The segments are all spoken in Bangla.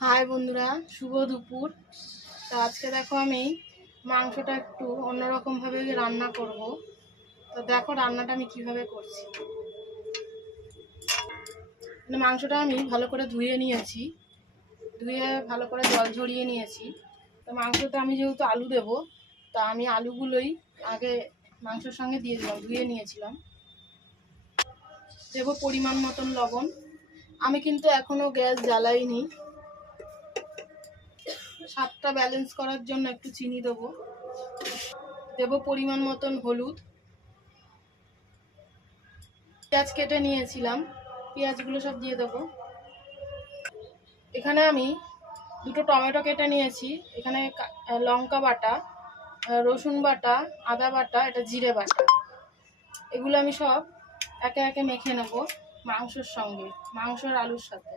হাই বন্ধুরা, শুভ দুপুর। তো আজকে দেখো আমি মাংসটা একটু অন্যরকমভাবে রান্না করব। তো দেখো রান্নাটা আমি কিভাবে করছি। মাংসটা আমি ভালো করে ধুয়ে নিয়েছি, ধুয়ে ভালো করে জল ঝরিয়ে নিয়েছি। তো মাংসতে আমি যেহেতু আলু দেবো, তা আমি আলুগুলোই আগে মাংসের সঙ্গে দিয়ে দিলাম, ধুয়ে নিয়েছিলাম। দেবো পরিমাণ মতন লবণ। আমি কিন্তু এখনো গ্যাস জ্বালাইনি। স্বাদটা ব্যালেন্স করার জন্য একটু চিনি দেবো। দেবো পরিমাণ মতন হলুদ। পেঁয়াজ কেটে নিয়েছিলাম, পেঁয়াজগুলো সব দিয়ে দেবো। এখানে আমি দুটো টমেটো কেটে নিয়েছি। এখানে লঙ্কা বাটা, রসুন বাটা, আদা বাটা, এটা জিরে বাটা। এগুলো আমি সব একে একে মেখে নেব মাংসের সঙ্গে, মাংসের আলুর সাথে।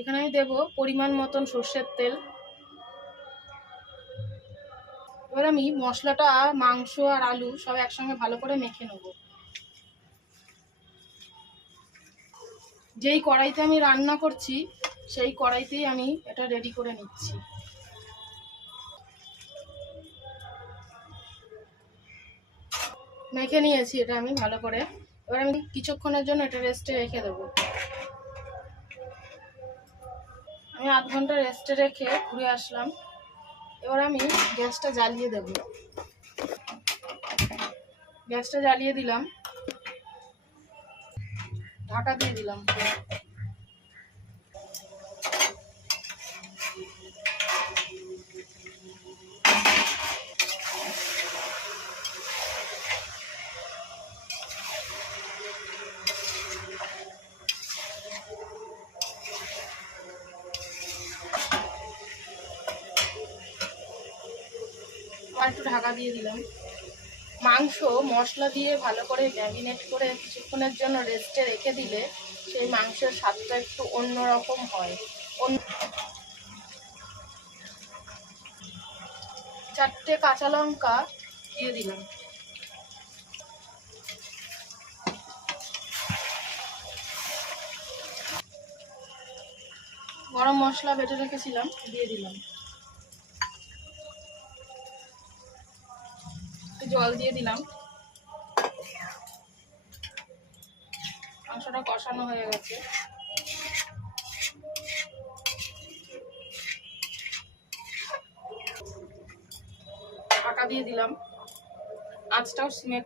এখানে আমি দেবো পরিমাণ মতন সর্ষের তেল। এবার আমি মশলাটা, মাংস আর আলু সব একসঙ্গে ভালো করে মেখে নেব। যেই কড়াইতে আমি রান্না করছি সেই কড়াইতেই আমি এটা রেডি করে নিচ্ছি। মেখে নিয়েছি এটা আমি ভালো করে। এবার আমি কিছুক্ষণের জন্য এটা রেস্টে রেখে দেবো। আমি আধ ঘন্টা রেস্টে রেখে ঘুরে আসলাম। এবার আমি গ্যাসটা জ্বালিয়ে দেব। গ্যাসটা জ্বালিয়ে দিলাম, ঢাকা দিয়ে দিলাম। আর একটু ঢাকা দিয়ে দিলাম। মাংস মশলা দিয়ে ভালো করে ম্যারিনেট করে কিছুক্ষণের জন্য রেস্টে রেখে দিলে সেই মাংসের স্বাদটা একটু অন্যরকম হয়। 4টে কাঁচা লঙ্কা দিয়ে দিলাম। গরম মশলা বেটে রেখেছিলাম, দিয়ে দিলাম। জল দিয়ে দিলাম। মাংসটা কষানো হয়ে গেছে। ঢাকা দিয়ে দিলাম, আঁচটাও সিমে